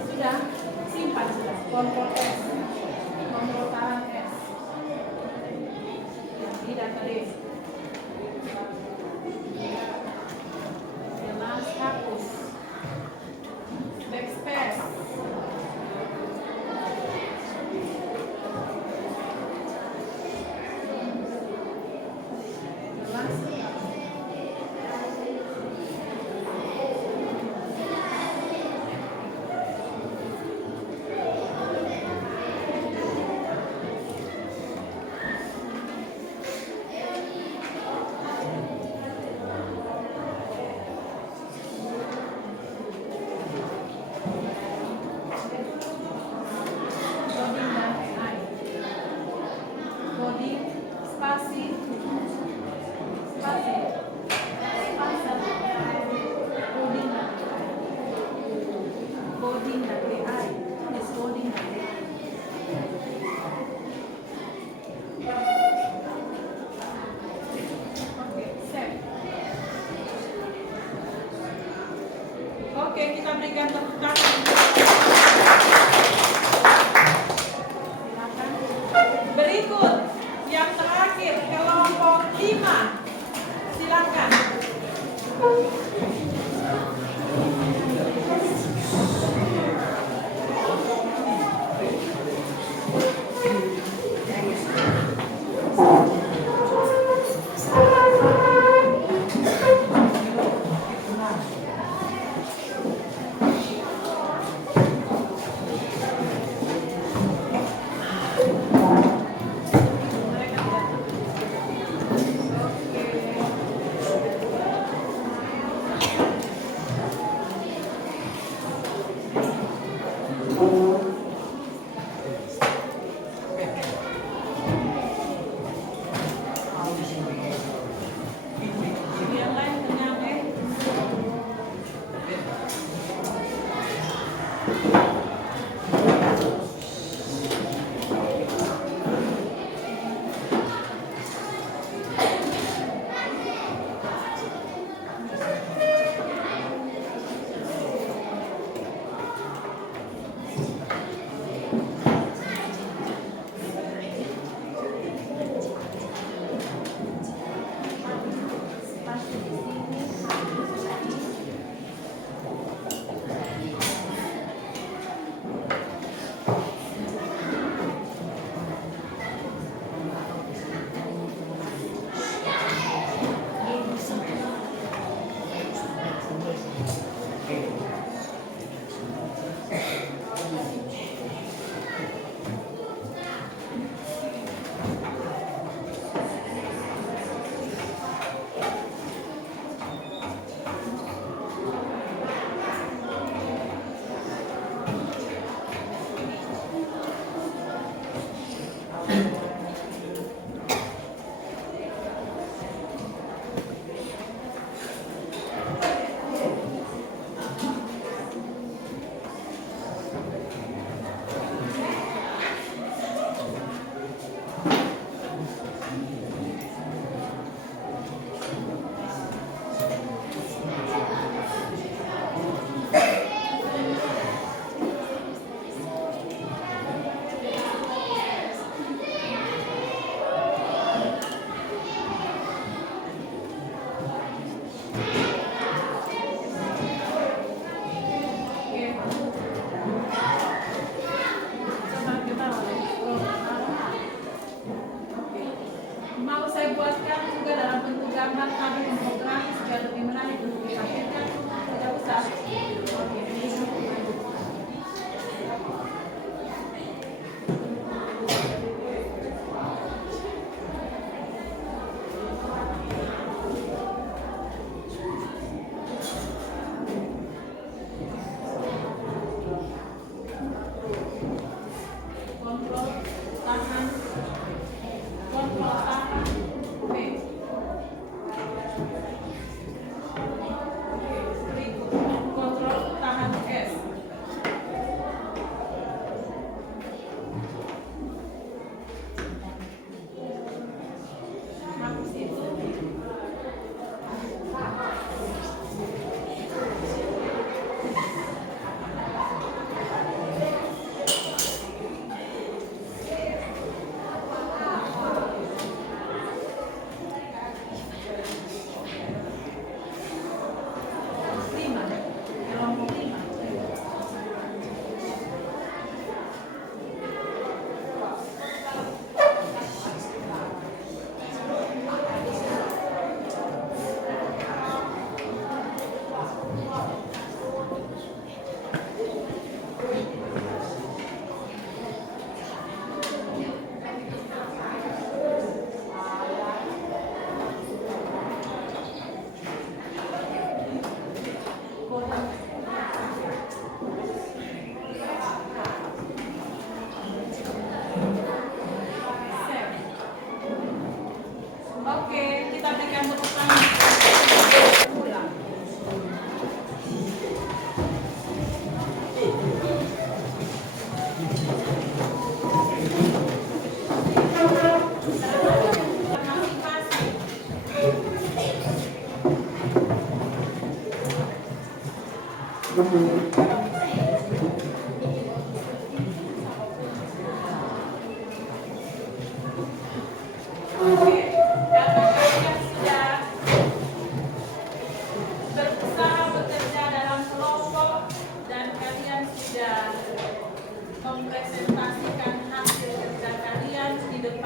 Sudah, simpan sudah. Kontrol S. Kontrol tahan S. Yang di database. Jelas hapus. Backspace. Jelas.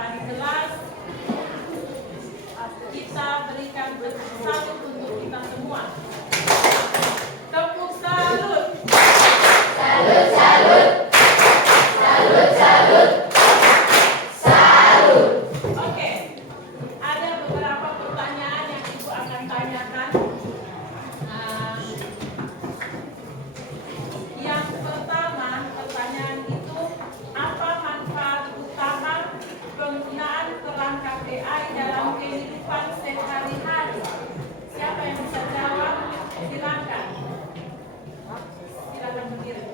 depan kelas. Kita berikan salut untuk kita semua. Tepuk salut. Salut, salut. Salut, salut. Salut. Oke, ada beberapa pertanyaan yang Ibu akan tanyakan. Yang pertama, pertanyaan itu, apa manfaat utama penggunaan perangkat AI dalam kehidupan sehari-hari? Siapa yang bisa jawab? Silakan. Silakan berdiri.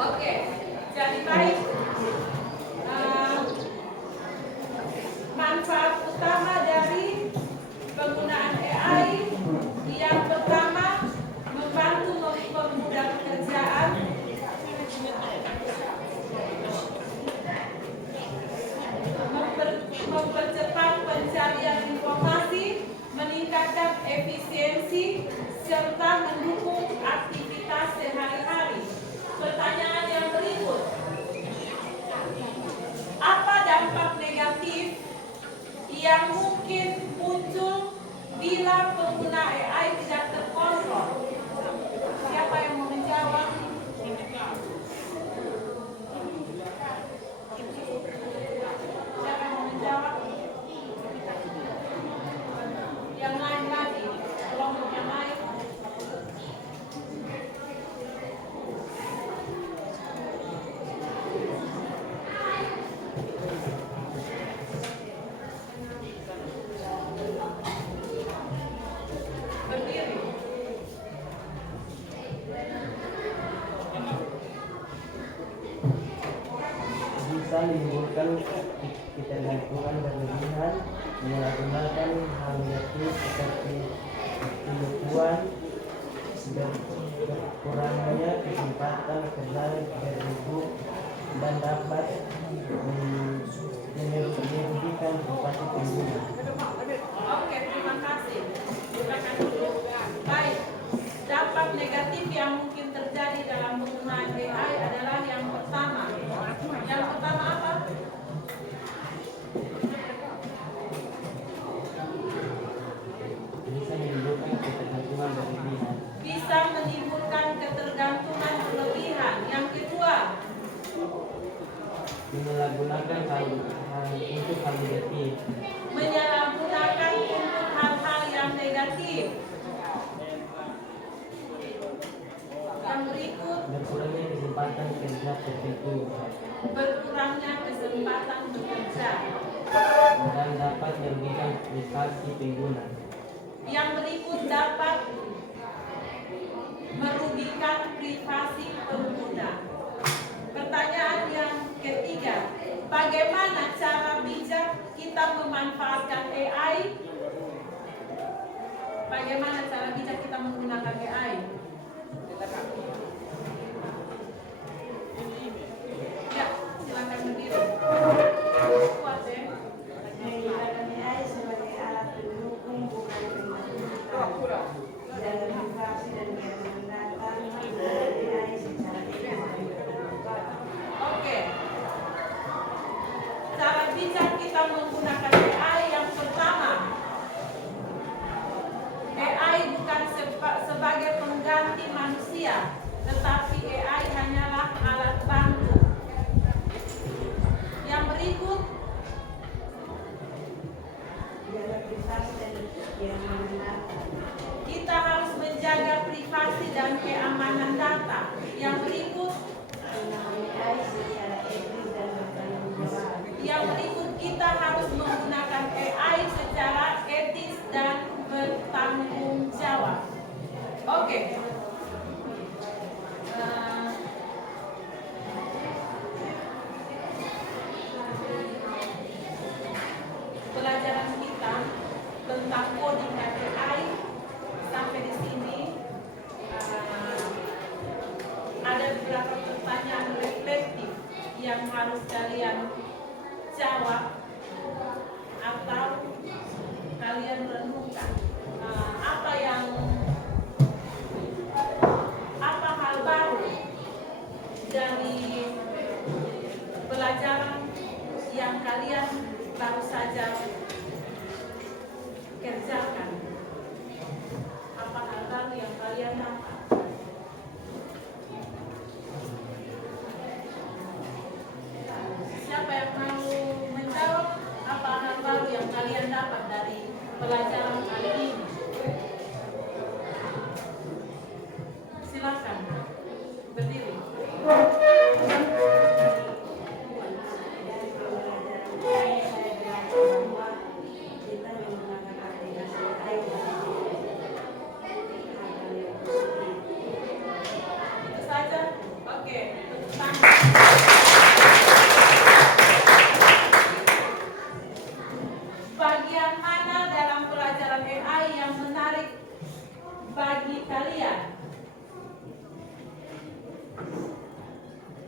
Oke, jadi baik. Manfaat utama dari penggunaan AI yang pertama, membantu mempermudah pekerjaan, mempercepat pencarian informasi, meningkatkan efisiensi, serta mendukung aktivitas sehari-hari. Pertanyaan yang berikut, apa dampak negatif yang mungkin muncul bila pengguna AI tidak terkontrol? Siapa yang mau menjawab? Siapa yang mau menjawab? Yang lain lagi, kelompok yang lain. Berdiri. Bisa menimbulkan ketergantungan berlebihan, menyalahgunakan hal negatif seperti penipuan, berkurangnya kesempatan berhubung, dan dapat merugikan privasi pengguna. Oke, terima kasih. Silakan dulu. Baik, dampak negatif yang mungkin terjadi dalam penggunaan AI adalah yang pertama. Yang pertama apa? Bisa menimbulkan ketergantungan berlebihan. Bisa menimbulkan ketergantungan berlebihan. Yang kedua, Menyalahgunakan hal untuk hal negatif. menyalahgunakan untuk hal-hal yang negatif. Yang berikut, Berkurangnya kesempatan kerja tertentu berkurangnya kesempatan bekerja. dan dapat merugikan privasi pengguna. Yang berikut dapat merugikan privasi pengguna. Pertanyaan yang ketiga, bagaimana cara bijak kita memanfaatkan AI? Bagaimana cara bijak kita menggunakan AI? Ya, silakan berdiri. Kuat ya. Menggunakan AI sebagai alat pendukung bukan pembantu. Dalam privasi dan menggunakan AI secara etis. Oke. Cara bijak kita menggunakan AI yang pertama, AI bukan sebagai pengganti manusia, tetapi AI hanyalah alat bantu. Yang berikut, Jaga privasi dan yang menggunakan. kita harus menjaga privasi dan keamanan data. Yang berikut, Menggunakan AI secara etis dan bertanggung jawab. yang berikut kita harus menggunakan AI secara etis dan bertanggung jawab. Oke. Pelajaran kita tentang coding dan AI sampai di sini ada beberapa yang harus kalian jawab atau kalian renungkan? Apa hal baru dari pelajaran yang kalian baru saja kerjakan? Apa hal baru yang kalian dapat? Siapa yang mau menjawab apa hal baru yang kalian dapat dari pelajaran kali ini? Silakan berdiri. Itu saja. Oke, tepuk tangan. Bagian mana dalam pelajaran AI yang menarik bagi kalian?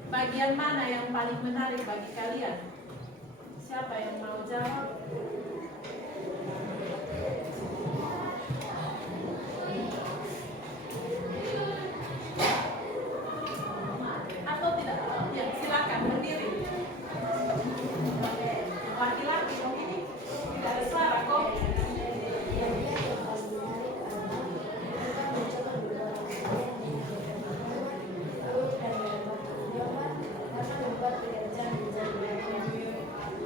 Bagian mana yang paling menarik bagi kalian? Siapa yang mau jawab? Atau tidak? Ya, silakan berdiri. Laki-laki kok ini tidak ada suara kok.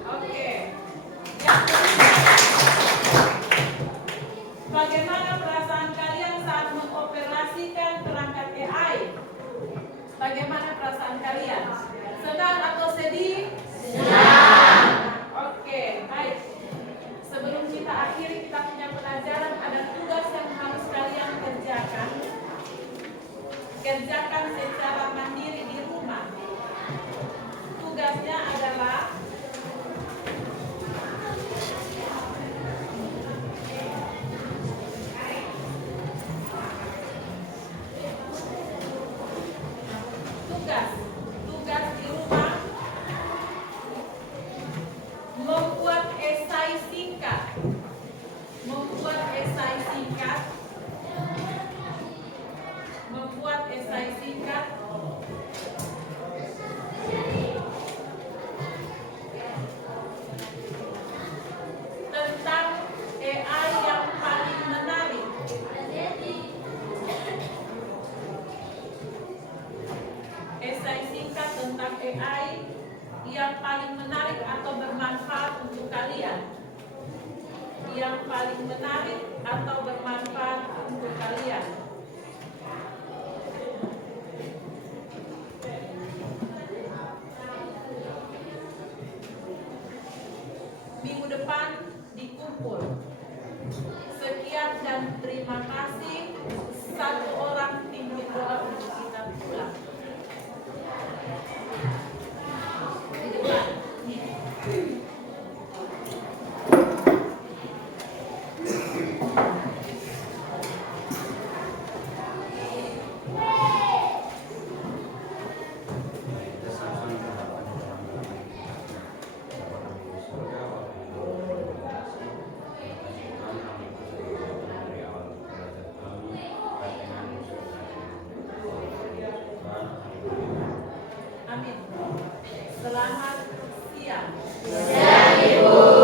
Oke. Yang kedua, bagaimana perasaan kalian saat mengoperasikan perangkat AI? Bagaimana perasaan kalian? Senang atau sedih? Senang. Oke, baik. Sebelum kita akhiri kita punya pelajaran, ada tugas yang harus kalian kerjakan. Kerjakan secara mandiri di rumah. Tugasnya adalah tugas di rumah membuat esai singkat. Tentang AI yang paling menarik. Esai singkat tentang AI yang paling menarik atau bermanfaat untuk kalian. Yang paling menarik atau bermanfaat untuk kalian. Minggu depan dikumpul. Sekian dan terima kasih. Satu orang pimpin doa untuk kita pulang. Di depan. Amin. Selamat siang. Siang, Ibu.